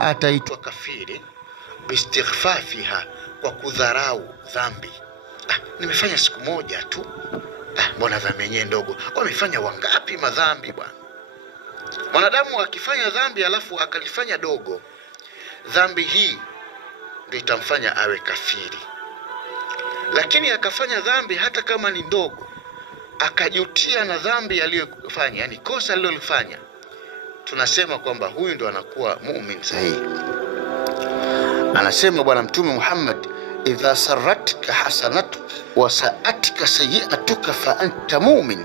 ataitwa kafiri bistighfafiha, kwa kudharau dhambi. Nimefanya siku moja tu, mbona dhambi yenyewe ndogo? Wamefanya wangapi madhambi bwana? Mwanadamu akifanya dhambi alafu akalifanya dogo, dhambi hii ndio itamfanya awe kafiri. Lakini akafanya dhambi hata kama ni ndogo, akajutia na dhambi aliyofanya, yani kosa alilofanya, tunasema kwamba huyu ndo anakuwa muumini sahihi. Anasema bwana Mtume Muhammad, idha saratka hasanatuka wa sa'atika sayi'atuka fa anta mu'min.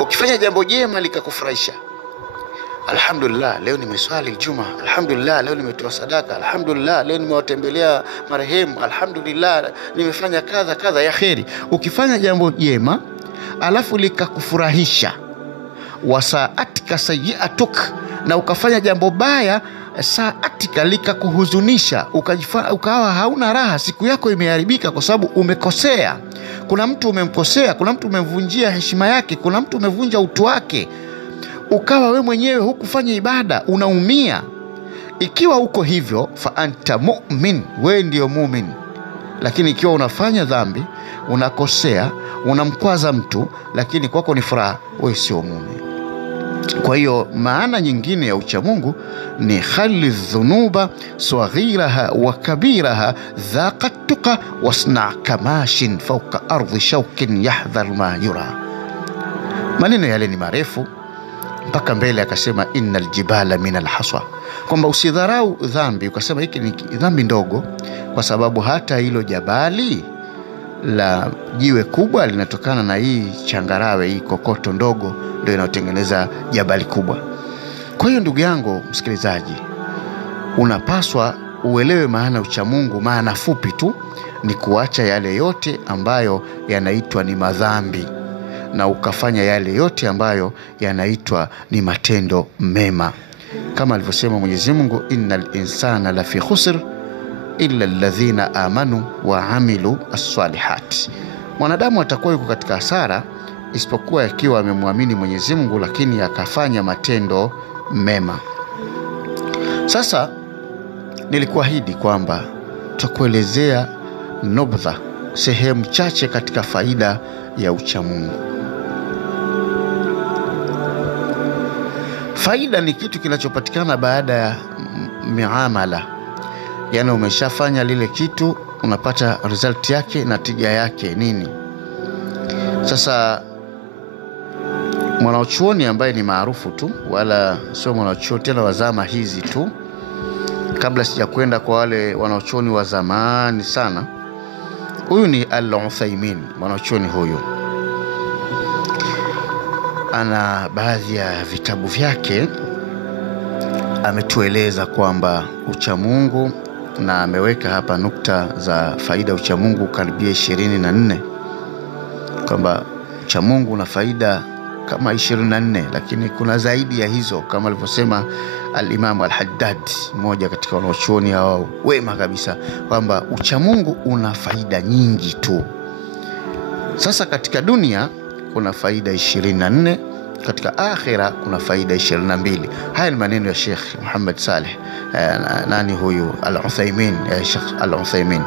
Ukifanya jambo jema likakufurahisha, alhamdulillah leo nimeswali Ijumaa, alhamdulillah leo nimetoa sadaka, alhamdulillah leo nimewatembelea marehemu, alhamdulillah nimefanya kadha kadha ya khairi. Ukifanya jambo jema alafu likakufurahisha, wasaatika sayi'atuk, na ukafanya jambo baya saatika likakuhuzunisha, ukawa hauna raha, siku yako imeharibika kwa sababu umekosea. Kuna mtu umemkosea, kuna mtu umemvunjia heshima yake, kuna mtu umevunja utu wake, ukawa we mwenyewe hukufanya ibada, unaumia. Ikiwa uko hivyo, fa anta mu'min, we ndio mu'min. Lakini ikiwa unafanya dhambi, unakosea, unamkwaza mtu, lakini kwako ni furaha, wewe sio mu'min. Kwa hiyo maana nyingine ya uchamungu ni khali dhunuba saghiraha wa kabiraha dhaqatuka wasna kamashin fawqa ardhi shawkin yahdhar ma yura. Maneno yale ni marefu mpaka mbele akasema innal jibala min alhaswa, kwamba usidharau dhambi ukasema hiki ni dhambi ndogo, kwa sababu hata hilo jabali la jiwe kubwa linatokana na hii changarawe, hii kokoto ndogo ndio inayotengeneza jabali kubwa. Kwa hiyo ndugu yangu msikilizaji, unapaswa uelewe maana uchamungu. Maana fupi tu ni kuacha yale yote ambayo yanaitwa ni madhambi na ukafanya yale yote ambayo yanaitwa ni matendo mema, kama alivyosema Mwenyezi Mungu, innal insana lafi khusr illa alladhina amanu wa amilu as-salihat. Mwanadamu atakuwa yuko katika hasara isipokuwa akiwa amemwamini Mwenyezi Mungu lakini akafanya matendo mema. Sasa nilikuahidi kwamba tutakuelezea nubdha, sehemu chache katika faida ya uchamungu. Faida ni kitu kinachopatikana baada ya miamala, yani umeshafanya lile kitu, unapata result yake na tija yake nini. Sasa mwanachuoni ambaye ni maarufu tu, wala sio mwanachuoni tena wa zama hizi tu, kabla sijakwenda kwa wale wanachuoni wa zamani sana, huyu ni Al-Uthaymin. Mwanachuoni huyu ana baadhi ya vitabu vyake ametueleza kwamba uchamungu, na ameweka hapa nukta za faida uchamungu karibia 24, kwamba uchamungu una faida kama 24, lakini kuna zaidi ya hizo, kama alivyosema al-Imam al-Haddad, mmoja katika wanachuoni hao wema kabisa, kwamba uchamungu una faida nyingi tu. Sasa katika dunia kuna faida 24, katika akhira kuna faida 22. Haya ni maneno ya Sheikh Muhammad Saleh nani huyu Al-Uthaymin, Sheikh Al-Uthaymin